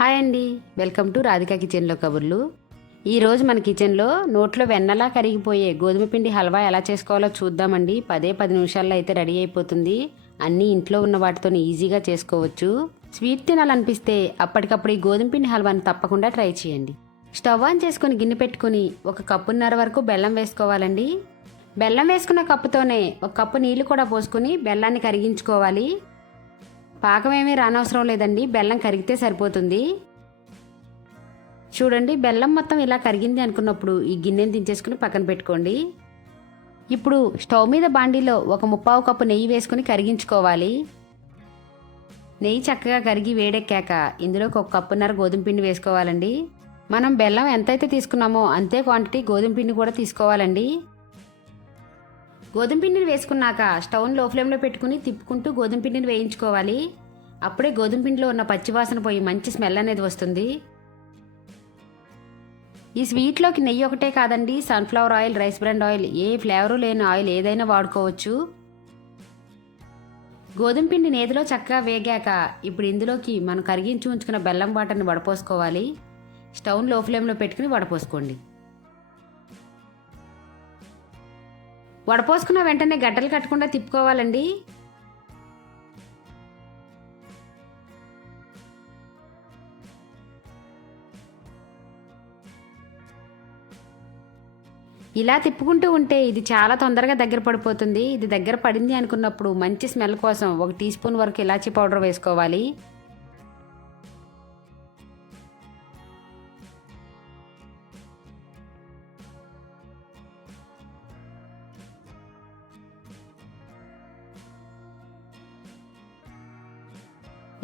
Hi అండి. Welcome to Radhika కిచెన్లో కబుర్లు. ఈరోజు మన కిచెన్లో నోట్లో వెన్నలా కరిగిపోయే గోధుమ పిండి హల్వా ఎలా చేసుకోవాలో చూద్దామండి. పదే పది నిమిషాల్లో అయితే రెడీ అయిపోతుంది. అన్నీ ఇంట్లో ఉన్న వాటితో ఈజీగా చేసుకోవచ్చు. స్వీట్ తినాలనిపిస్తే అప్పటికప్పుడు ఈ గోధుమ పిండి హల్వాని తప్పకుండా ట్రై చేయండి. స్టవ్ ఆన్ చేసుకుని గిన్నె పెట్టుకుని ఒక కప్పున్నర వరకు బెల్లం వేసుకోవాలండి. బెల్లం వేసుకున్న కప్పుతోనే ఒక కప్పు నీళ్ళు కూడా పోసుకుని బెల్లాన్ని కరిగించుకోవాలి. పాకం ఏమీ రానవసరం లేదండి. బెల్లం కరిగితే సరిపోతుంది. చూడండి బెల్లం మొత్తం ఇలా కరిగింది అనుకున్నప్పుడు ఈ గిన్నెని దించేసుకుని పక్కన పెట్టుకోండి. ఇప్పుడు స్టవ్ మీద బాండీలో ఒక ముప్పావు కప్పు నెయ్యి వేసుకుని కరిగించుకోవాలి. నెయ్యి చక్కగా కరిగి వేడెక్కాక ఇందులోకి ఒక కప్పున్నర గోధుమ పిండి వేసుకోవాలండి. మనం బెల్లం ఎంతైతే తీసుకున్నామో అంతే క్వాంటిటీ గోధుమ పిండి కూడా తీసుకోవాలండి. గోధుమ పిండిని వేసుకున్నాక స్టవ్ను లో ఫ్లేమ్లో పెట్టుకుని తిప్పుకుంటూ గోధుమ పిండిని వేయించుకోవాలి. అప్పుడే గోధుమ పిండిలో ఉన్న పచ్చివాసన పోయి మంచి స్మెల్ అనేది వస్తుంది. ఈ స్వీట్లోకి నెయ్యి ఒకటే కాదండి sunflower oil rice bran oil ఏ ఫ్లేవరు లేని ఆయిల్ ఏదైనా వాడుకోవచ్చు. గోధుమ పిండి నేతిలో చక్కగా వేగాక ఇప్పుడు ఇందులోకి మనం కరిగించి ఉంచుకున్న బెల్లం వాటర్ని వడపోసుకోవాలి. స్టవ్లో ఫ్లేమ్లో పెట్టుకుని వడపోసుకోండి. వడపోసుకున్న వెంటనే గడ్డలు కట్టకుండా తిప్పుకోవాలండి. ఇలా తిప్పుకుంటూ ఉంటే ఇది చాలా తొందరగా దగ్గర పడిపోతుంది. ఇది దగ్గర పడింది అనుకున్నప్పుడు మంచి స్మెల్ కోసం ఒక టీ స్పూన్ వరకు ఇలాచీ పౌడర్ వేసుకోవాలి.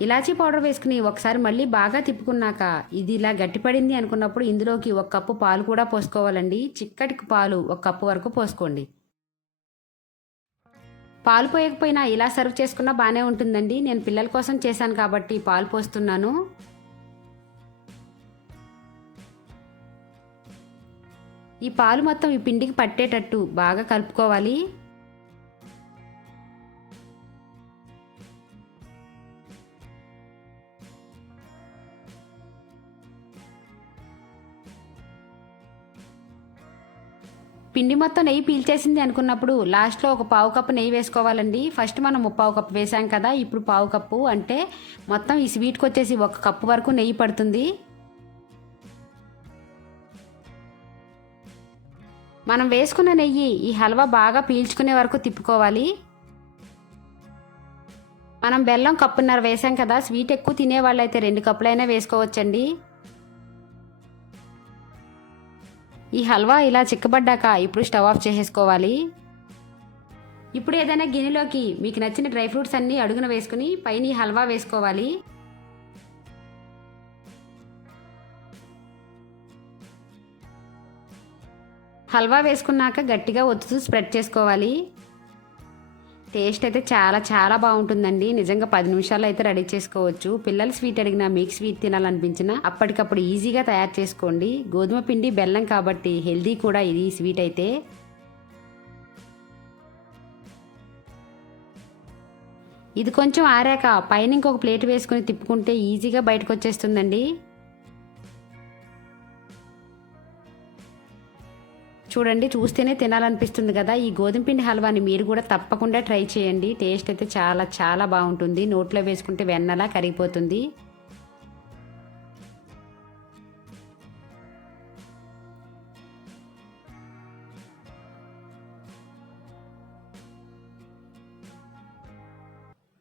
ఇలాచీ పౌడర్ వేసుకుని ఒకసారి మళ్ళీ బాగా తిప్పుకున్నాక ఇది ఇలా గట్టిపడింది అనుకున్నప్పుడు ఇందులోకి ఒక కప్పు పాలు కూడా పోసుకోవాలండి. చిక్కటికి పాలు ఒక కప్పు వరకు పోసుకోండి. పాలు పోయకపోయినా ఇలా సర్వ్ చేసుకున్నా బాగానే ఉంటుందండి. నేను పిల్లల కోసం చేశాను కాబట్టి పాలు పోస్తున్నాను. ఈ పాలు మొత్తం ఈ పిండికి పట్టేటట్టు బాగా కలుపుకోవాలి. పిండి మొత్తం నెయ్యి పీల్చేసింది అనుకున్నప్పుడు లాస్ట్లో ఒక పావు కప్పు నెయ్యి వేసుకోవాలండి. ఫస్ట్ మనం ముప్పావు కప్పు వేసాం కదా ఇప్పుడు పావు కప్పు అంటే మొత్తం ఈ స్వీట్కి వచ్చేసి ఒక కప్పు వరకు నెయ్యి పడుతుంది. మనం వేసుకున్న నెయ్యి ఈ హల్వా బాగా పీల్చుకునే వరకు తిప్పుకోవాలి. మనం బెల్లం కప్పున్నర వేసాం కదా స్వీట్ ఎక్కువ తినే వాళ్ళైతే రెండు కప్పులైనా వేసుకోవచ్చండి. ఈ హల్వా ఇలా చిక్కబడ్డాక ఇప్పుడు స్టవ్ ఆఫ్ చేసేసుకోవాలి. ఇప్పుడు ఏదైనా గిన్నెలోకి మీకు నచ్చిన డ్రై ఫ్రూట్స్ అన్నీ అడుగున వేసుకుని పైన ఈ హల్వా వేసుకోవాలి. హల్వా వేసుకున్నాక గట్టిగా ఒత్తుతూ స్ప్రెడ్ చేసుకోవాలి. టేస్ట్ అయితే చాలా చాలా బాగుంటుందండి. నిజంగా పది నిమిషాల్లో అయితే రెడీ చేసుకోవచ్చు. పిల్లలు స్వీట్ అడిగినా మీకు స్వీట్ తినాలనిపించినా అప్పటికప్పుడు ఈజీగా తయారు చేసుకోండి. గోధుమ పిండి బెల్లం కాబట్టి హెల్దీ కూడా ఇది స్వీట్ అయితే. ఇది కొంచెం ఆరాక పైన ఇంకొక ప్లేట్ వేసుకుని తిప్పుకుంటే ఈజీగా బయటకు వచ్చేస్తుందండి. చూడండి చూస్తేనే తినాలనిపిస్తుంది కదా. ఈ గోధుమ పిండి హల్వాని మీరు కూడా తప్పకుండా ట్రై చేయండి. టేస్ట్ అయితే చాలా చాలా బాగుంటుంది. నోట్లో వేసుకుంటే వెన్నలా కరిగిపోతుంది.